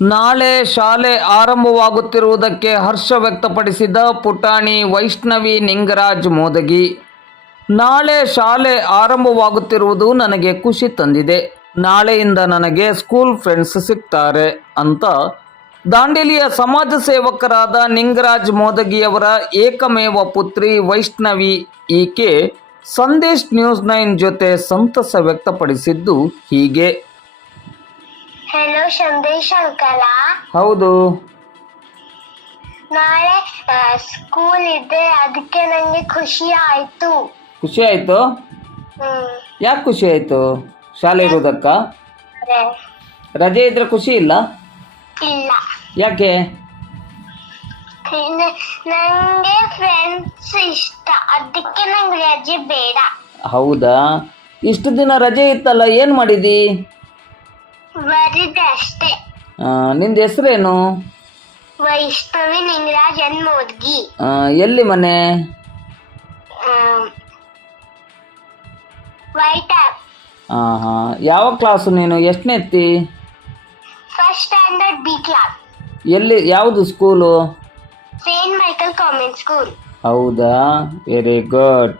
ನಾಳೆ ಶಾಲೆ ಆರಂಭವಾಗುತ್ತಿರುವುದಕ್ಕೆ ಹರ್ಷ ವ್ಯಕ್ತಪಡಿಸಿದ ಪುಟಾಣಿ ವೈಷ್ಣವಿ ನಿಂಗರಾಜ್ ಮೋದಗಿ. ನಾಳೆ ಶಾಲೆ ಆರಂಭವಾಗುತ್ತಿರುವುದು ನನಗೆ ಖುಷಿ ತಂದಿದೆ. ನಾಳೆಯಿಂದ ನನಗೆ ಸ್ಕೂಲ್ ಫ್ರೆಂಡ್ಸ್ ಸಿಗ್ತಾರೆ ಅಂತ ದಾಂಡೇಲಿಯ ಸಮಾಜ ಸೇವಕರಾದ ನಿಂಗರಾಜ್ ಮೋದಗಿಯವರ ಏಕಮೇವ ಪುತ್ರಿ ವೈಷ್ಣವಿ ಈಕೆ ಸಂದೇಶ್ ನ್ಯೂಸ್ ನೈನ್ ಜೊತೆ ಸಂತಸ ವ್ಯಕ್ತಪಡಿಸಿದ್ದು ಹೀಗೆ. ಹೆಲೋ ಸಂದೇಶ್ ಅಂಕಲ ಹೌದು. ನಾಳೆ ಸ್ಕೂಲ್ ಇದೆ ಅದಕ್ಕೆ ನಂಗೆ ಖುಷಿ ಆಯ್ತು. ಖುಷಿ ಆಯಿತು? ಹ್ಮ್. ಯಾಕೆ ಖುಷಿ ಆಯಿತು? ಶಾಲೆ ಇರೋದಕ್ಕ ಅದೇ. ರಜೆ ಇದ್ರೆ ಖುಷಿ ಇಲ್ಲ? ಇಲ್ಲ. ಯಾಕೆ? ಇನ್ನು ನಂಗೆ ಫ್ರೆಂಡ್ಸ್ ಇಷ್ಟ. ಅದಕ್ಕೆ ನಂಗೆ ರಜೆ ಬೇಡ. ಹೌದಾ? ಇಷ್ಟು ದಿನ ರಜೆ ಇತ್ತಲ್ಲ ಏನು ಮಾಡಿದಿ? ಬರಿದೆ ಅಷ್ಟೇ. ಆ, ನಿಂದು ಹೆಸರೇನು? ವೈಷ್ಣವಿ ನಿಂಗರಾಜ್ ಮೋದ್ಗಿ. ಆ, ಎಲ್ಲಿ ಮನೆ? ವೈಟ್ ಆಪ್. ಹಾಂ ಹಾಂ ಯಾವ ಕ್ಲಾಸು ನೀನು? ಎಷ್ಟನೇ ಎತ್ತಿ? ಫಸ್ಟ್ ಸ್ಟ್ಯಾಂಡರ್ಡ್ ಬಿ ಕ್ಲಾಸ್ ಎಲ್ಲಿ ಯಾವುದು school Saint Michael convent school ಹೌದಾ? Very good